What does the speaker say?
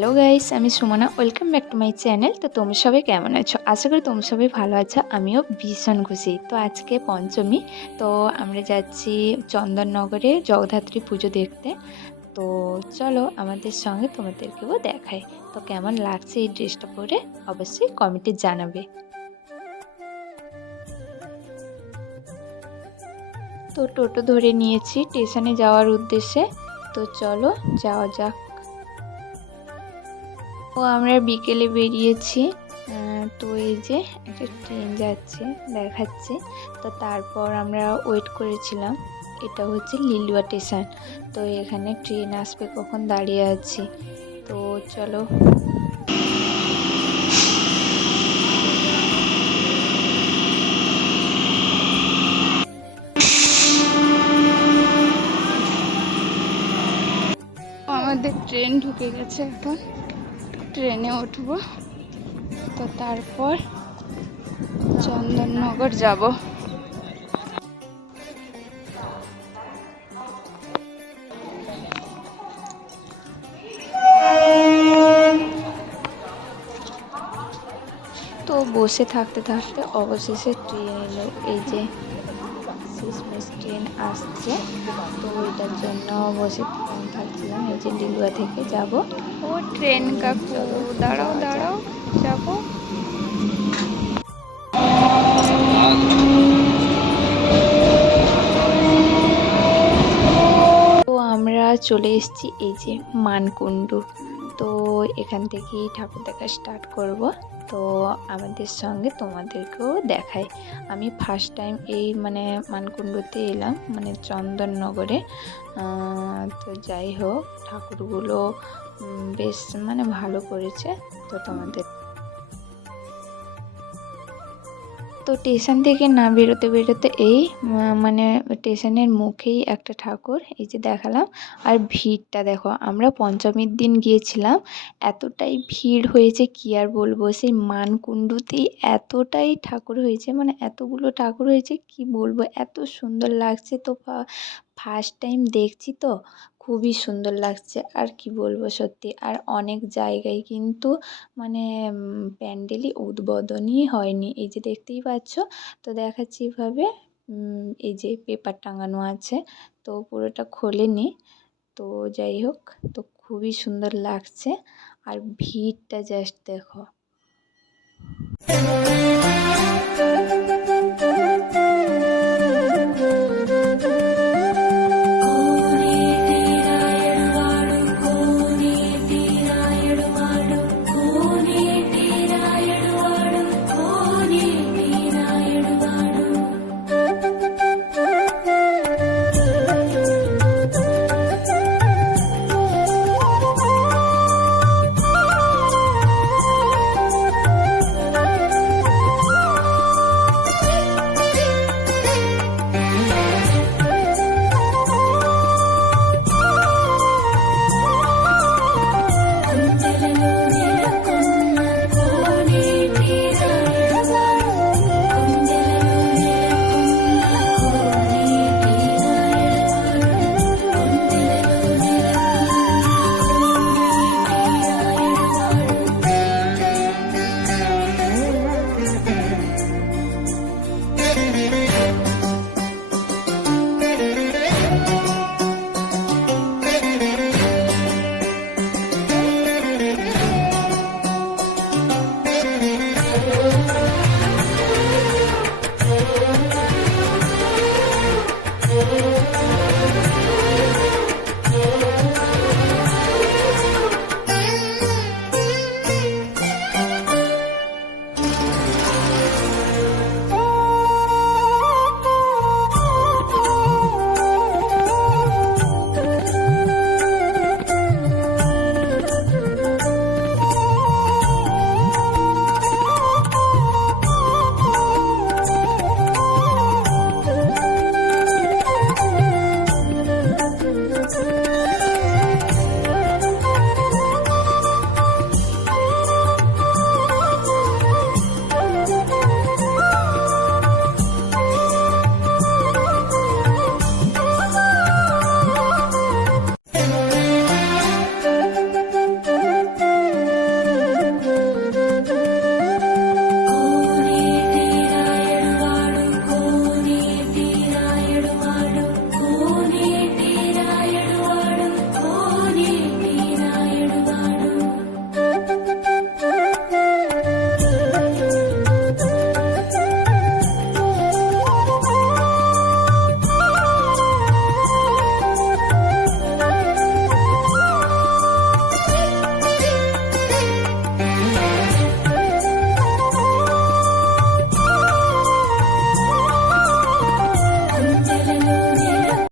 Hello guys, আমি Sumana. Welcome back to my channel. তো তোমরা সবাই কেমন আছো? আশা করি তোমরা সবাই ভালো আছো। আমিও ভীষণ খুশি। তো আজকে পঞ্চমী। তো আমরা যাচ্ছি চন্দননগরে জগদ্ধাত্রী পুজো দেখতে। তো চলো আমাদের সঙ্গে, তোমাদেরকেও দেখাই। তো কেমন লাগছে এই ড্রেসটা পরে অবশ্যই কমেন্টে জানাবে। তো টোটো ধরে নিয়েছি স্টেশনে যাওয়ার উদ্দেশ্যে। তো চলো যাওয়া যাক। তো আমরা বিকেলে বেরিয়েছি। তো এই যে একটা ট্রেন যাচ্ছে দেখাচ্ছে। তো তারপর আমরা ওয়েট করেছিলাম। এটা হচ্ছে লিলুয়া স্টেশন। তো এখানে ট্রেন আসবে কখন দাঁড়িয়ে আছি। তো চলো। আমাদের ট্রেন ঢুকে গেছে, এখন ট্রেনে উঠবো। তো তারপর চন্দননগর যাব। তো বসে থাকতে থাকতে অবশেষে ট্রেন এলো। এই যে শেষমেশ ট্রেন আসছে। তো ওইটার জন্য বসে থাকছিলাম। এই যে লিলুয়া থেকে যাব। ও ট্রেন কাকু, দাঁড়াও দাঁড়াও, যাব। তো আমরা চলে এসেছি এই যে মানকুণ্ডু। তো এখান থেকেই ঠাকুর দেখা স্টার্ট করব। তো আমাদের সঙ্গে তোমাদেরকেও দেখাই। আমি ফার্স্ট টাইম এই মানকুণ্ডুতে এলাম, চন্দননগরে। তো যাই হোক, ঠাকুরগুলো বেশ ভালো করেছে। তো তোমাদের তো স্টেশন থেকে না বেরোতে বেরোতে এই স্টেশনের মুখেই একটা ঠাকুর এই যে দেখালাম। আর ভিড়টা দেখো, আমরা পঞ্চমীর দিন গিয়েছিলাম। এতটাই ভিড় হয়েছে কি আর বলবো। সেই মানকুণ্ডুতেই এতটাই ঠাকুর হয়েছে, এতগুলো ঠাকুর হয়েছে কি বলবো, এত সুন্দর লাগছে। তো ফার্স্ট টাইম দেখছি, তো খুবই সুন্দর লাগছে। আর কি বলবো, সত্যি। আর অনেক জায়গায় কিন্তু প্যান্ডেলই উদ্বোধনই হয়নি। এই যে দেখতেই পাচ্ছ। তো দেখাচ্ছি এভাবে। এই যে পেপার টাঙানো আছে, তো পুরোটা খোলেনি। তো যাই হোক, তো খুবই সুন্দর লাগছে। আর ভিড়টা জাস্ট দেখো।